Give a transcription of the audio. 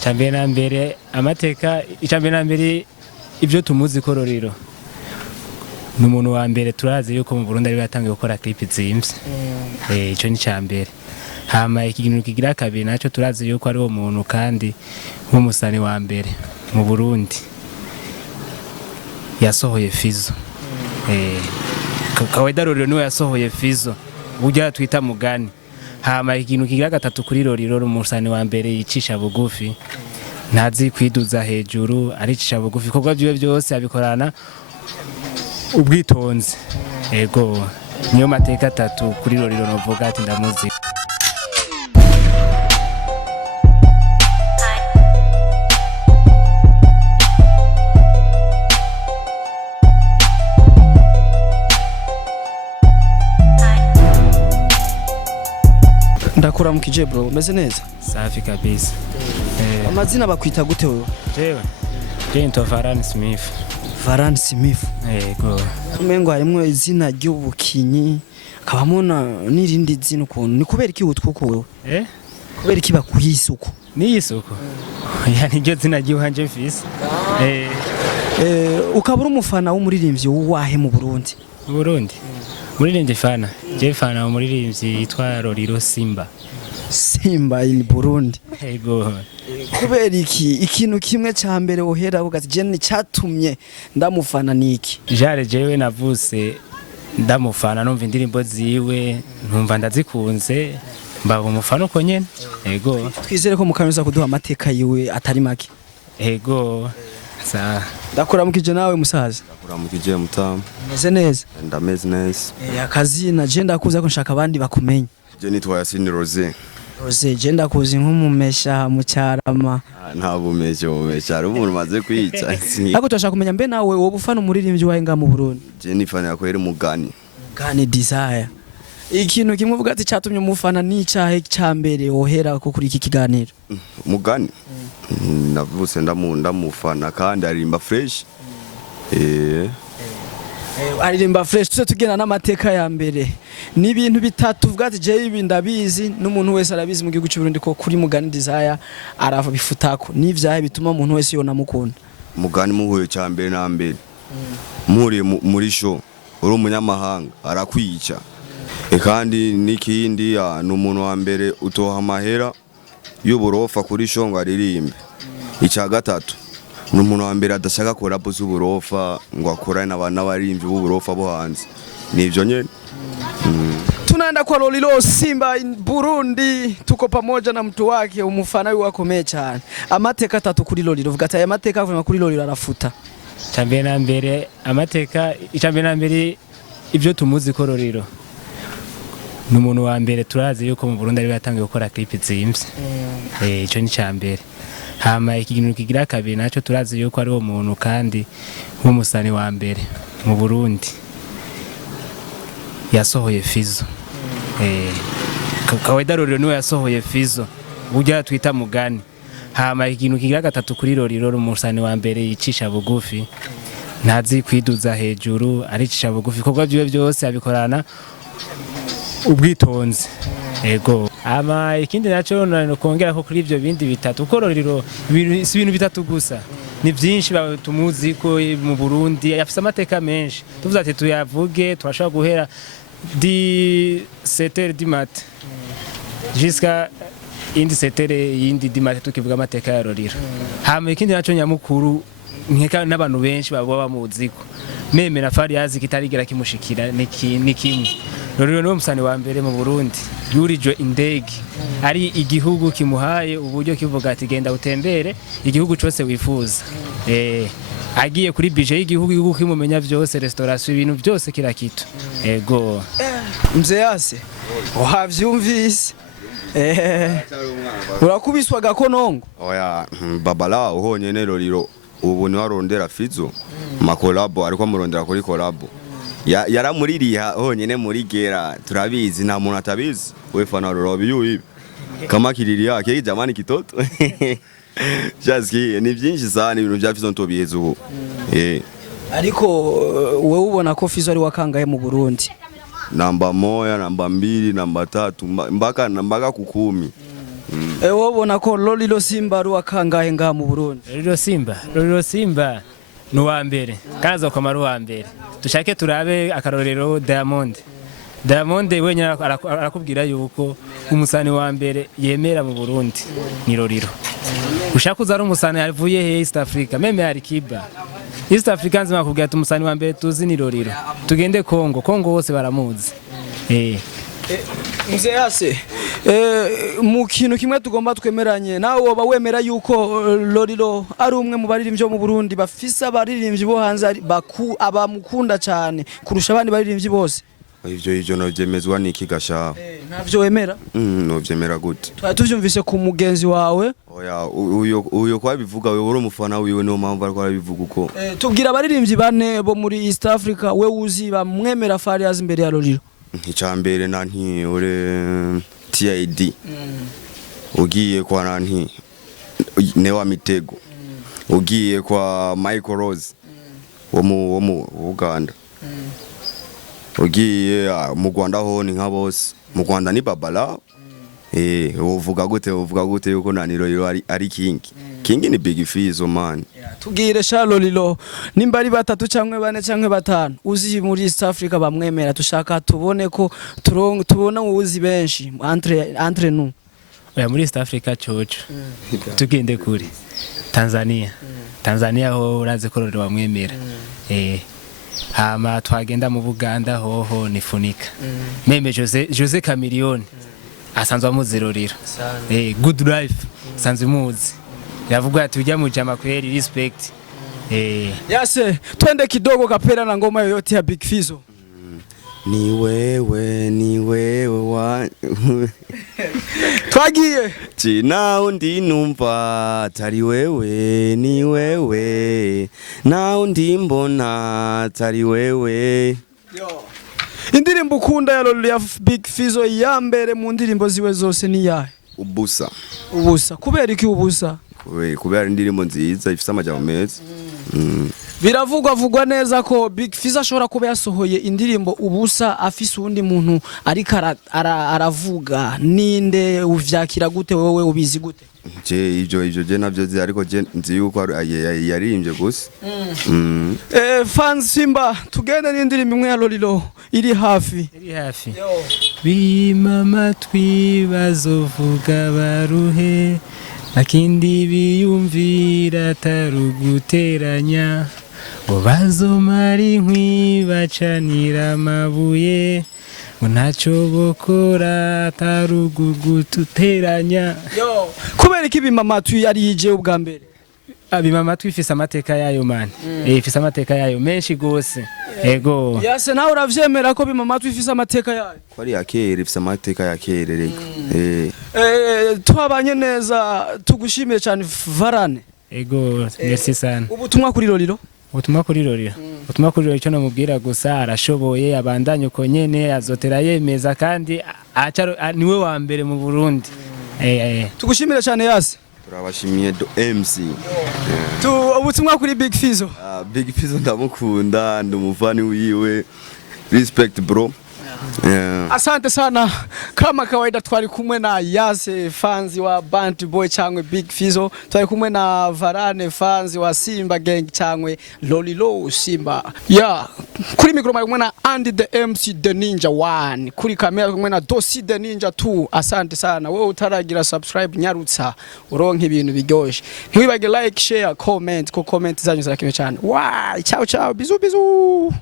Chambere na mbere amateka icambere na mbere ibyo tumuzi ko Lolilo n'umuntu wa mbere turazi yuko mu Burundi ari yatangiye gukora clip zimvye ico ni cambere hama ikiganiro kigira kabiri naco turazi yuko ari wo muntu kandi nk'umusani wa mbere mu Burundi yasohoye Fizzo kawaida Lolilo niwe yasohoye Fizzo burya twita mugani hama ikintu kigira gatatu kuri Lolilo umusani wa mbere yicisha bugufi ntazi kwiduza hejuru aricisha bugufi kobwa byiwe byose abikorana ubwitonzi ego niyo mateka atatu kuri Lolilo novuga ati ndamuzi. Ndakura mukije bro umeze neza Safi kabisa. Amazina bakwita gute wewe? Jewe ntwa Varane Smith. Varane Smith. Ego. Umengo harimwo izina ry'ubukinyi akabamo n'irindi zina ukuntu ni kubera iki utwuko wewe? Kubera iki bakuyisuko? Ni isuko. Yani ryo zina ry'uhanje mfise. Ukabura umufana w'umuririmbyi wahe mu Burundi? Mu Burundi. Muririmbyi fana. Je fana umuririmbyi yitwa Lolilo Simba. Simba in Burundi. Ego. Kubera iki ikintu kimwe ca mbere wohera ugazi je ni catumye ndamufana niki? Jare jewe navuse ndamufana numva indirimbo ziwe ntumva ndazikunze mbaba umufana uko nyene. Ego. Twizere ko mukamiza kuduha amateka yiwe atari make. Ego. Sa Ndakora mukije nawe musaza. Ndakora mukije mutamu. Meze neza. Ndameze neza. Akazi na je ndakuza ko nshaka abandi bakumenye. Je nitwa Yasini Rose. Rose je ndakuzi nk'umumesha mu cyarama. Nta bumesha ari umuntu maze kwica. Ako turashaka kumenya mbe nawe wowe ufana umuririmbyi wahe nga mu Burundi? Je nifana yakwera mugani. Mugani desire. Ikintu kimwe uvuga ati cyatumye umufana ni cyahe cyambere wohera ko kuri iki kiganiro? Mugani. Navuse ndamufana kandi arimba fresh. Aririmba fresh tuse tugena n'amateka ya mbere ni ibintu bitatu uvuga ati je ibi ndabizi n'umuntu wese arabizi mu gihugu cy'u Burundi ko kuri Mugani desire arava bifutako n'ivyahe bituma umuntu wese yona mukunda. Mugani muhuye cyambere na mbere muri muri show uri umunyamahanga arakwica kandi nikindi n'umuntu wa mbere utoha amahera y'uburofa kuri show ngo aririmbe. Icya gatatu n'umuntu wa mbere adashaka collab z'uburofa ngo akorane n'abana barimvye b'uburofa bo hanze. Nivyo nyene. Tunaenda kwa Lolilo Simba in Burundi, tuko pamoja na mtu wake umufana wakomeye cyane. Amateka atatu kuri Lolilo, vuga ati amateka avuye kuri Lolilo arafuta. Chambere na mbere amateka icambere na mbere ibyo tumuzi ko Lolilo n'umuntu wa mbere turazi yuko mu Burundi ari yatangiye gukora clip zimvye ico ni cambere hama ikiganiro kigira kabiri naco turazi yuko ari wo muntu kandi nk'umusani wa mbere mu Burundi yasohoye Fizzo kawaida Lolilo niwe yasohoye Fizzo burya twita mugani hama ikintu kigira gatatu kuri Lolilo umusani wa mbere yicisha bugufi ntazi kwiduza hejuru aricisha bugufi kobwa byiwe byose abikorana ubwitonzi ego ama ikindi naco no kongera ko kuri ivyo bindi bitatu ko Lolilo si ibintu bitatu gusa ni byinshi tumuzi ko mu Burundi yafise amateka menshi tuvuze ati tuyavuge twashaka guhera di 7h du mat jusqu'à indi 7h yindi di mat tukivuga amateka ya Lolilo hama ikindi naco nyamukuru nkeka n'abantu benshi babo bamuziko meme na Fariyazi kitarigera kimushikira ni kimwe Lolilo no musani wa mbere mu Burundi yurijwe indege ari igihugu kimuhaye uburyo kivuga ati genda utembere igihugu cyose wifuza agiye kuri budget y'igihugu kimumenya byose restauration ibintu byose kirakitu ego mze yase wavyumvise urakubiswa gakonongo oya babala uhonyene Lolilo ubu ni warondera Fizzo makolabo ariko amurondera kuri kolabo yaramuririha honyene muri gera turabizi nta muntu atabizi we fana Lolilo yuyi kama kiririya ke jamani kitoto jaski ni byinshi sana ibintu bya Fizzo ntobiheze ubu ariko wewe ubona ko Fizzo ari wakangaye mu Burundi namba moya namba mbili namba tatu mpaka ku 10 wobona ko Lolilo Simba ari wakangahe ngaha mu Burundi? Lolilo Simba ni uwa mbere kandi azokomara uwa mbere. Dushake turabe akarorero Diamond wenyine arakubwira yuko umusani wa mbere yemera mu Burundi ni Lolilo. Ushaka uzara umusani avuye he East Africa meme hari Kiba East Africans bakubwira ati umusani wa mbere tuzi ni Lolilo. Tugende Kongo hose baramuzi. Mzee Yase, mu kintu kimwe tugomba twemeranye nawe woba wemera yuko Lolilo ari umwe mu baririmbyi mu Burundi bafise abaririmbyi bo hanze abamukunda cyane kurusha abandi baririmbyi bose? Ivyo novyemezwa niki gasha? Ntavyo wemera? Novyemera gute? Twari tuvyumvise ku mugenzi wawe. Oya uyo kwa bivuga wewe uri umufana wiwe no mpamvu ariko arabivuga uko. Tubwira abaririmbyi bane bo muri East Africa we uzi bamwemera Farias imbere ya Lolilo. Icambere nanti ure TID. Ugiye kwa nanti Newa Mitego. Ugiye kwa Michael Rose wo mu Uganda. Ugiye mu Rwanda ho ni nka bose. Mu Rwanda ni Babala. Uvuga gute yuko Lolilo ari king. King ni Big Fizzo man. Tubwire sha Lolilo nimba ari batatu cyangwe bane cyangwe batanu uzi muri East Africa bamwemera tushaka tubone ko tubona uzi benshi entre nous. Oya muri East Africa chocho. Tugende kuri Tanzania ho uraze ko Lolilo bamwemera. Hama twagenda mu Buganda hoho nifunika. Meme Jose Chameleone asanzwe amuzi Lolilo. Good life sanzwe muzi. Yavuga ati ujya mu jama kweli respect. Yase twende kidogo kapera na ngoma yoyote ya Big Fizzo. Ni wewe wa Twagiye China undi numva tari wewe ni wewe na undi mbona tari wewe. Indirimbo ukunda ya Lolilo ya Big Fizzo ya mbere mu ndirimbo ziwe zose ni yahe? Ubusa. Kubera iki ubusa? Kubera indirimbo nziza ifite amajambo meza. Biravugwa neza ko Big Fizzo ashobora kuba yasohoye indirimbo ubusa afise undi muntu ariko aravuga. Ninde uvyakira gute wowe ubizi gute? Ivyo je navyo zi ariko je nzi yuko yaririmbye gusa. Fans Simba tugende n'indirimbo imwe ya Lolilo iri hafi. Bimama twibazovuga baruhe akindi biyumvira taruguteranya bazomari inkwi bacanira amabuye ntacyo bokora taruguguteranya. Kubera iki bimama yari yije ubwa mbere? Bimama ifise amateka yayo man. Ifise amateka yayo menshi gose. Ego. Yase nawe uravyemera ko bimama ifise amateka yayo? Ko ari yakere ifise amateka yakere rega. Twabanye neza tugushimiye cyane Varane. Ego, merci sana. Ubutumwa kuri Lolilo? Ubutumwa kuri Lolilo icyo namubwira gusa arashoboye abandanye uko nyene azotera yemeza kandi niwe wa mbere mu Burundi. Tugushimire cyane Yase. Turabashimiye do MC. Ubutumwa kuri Big Fizzo? Big Fizzo ndamukunda ndumuvani wiwe. Respect bro. Asante sana kama kawaida twari kumwe na Yase fans wa Band Boy cyangwe Big Fizzo, twari kumwe na Varane fans wa Simba Gang cyangwe Lolilo Simba. Kuri mikro kumwe na Andy the MC the Ninja 1, kuri kamera kumwe na Dosi the Ninja 2. Asante sana wewe utaragira subscribe nyarutsa uronke ibintu biryoshye. Ntiwibage like, share, comment ko comment zanyu zarakime cyane. Ciao bizu.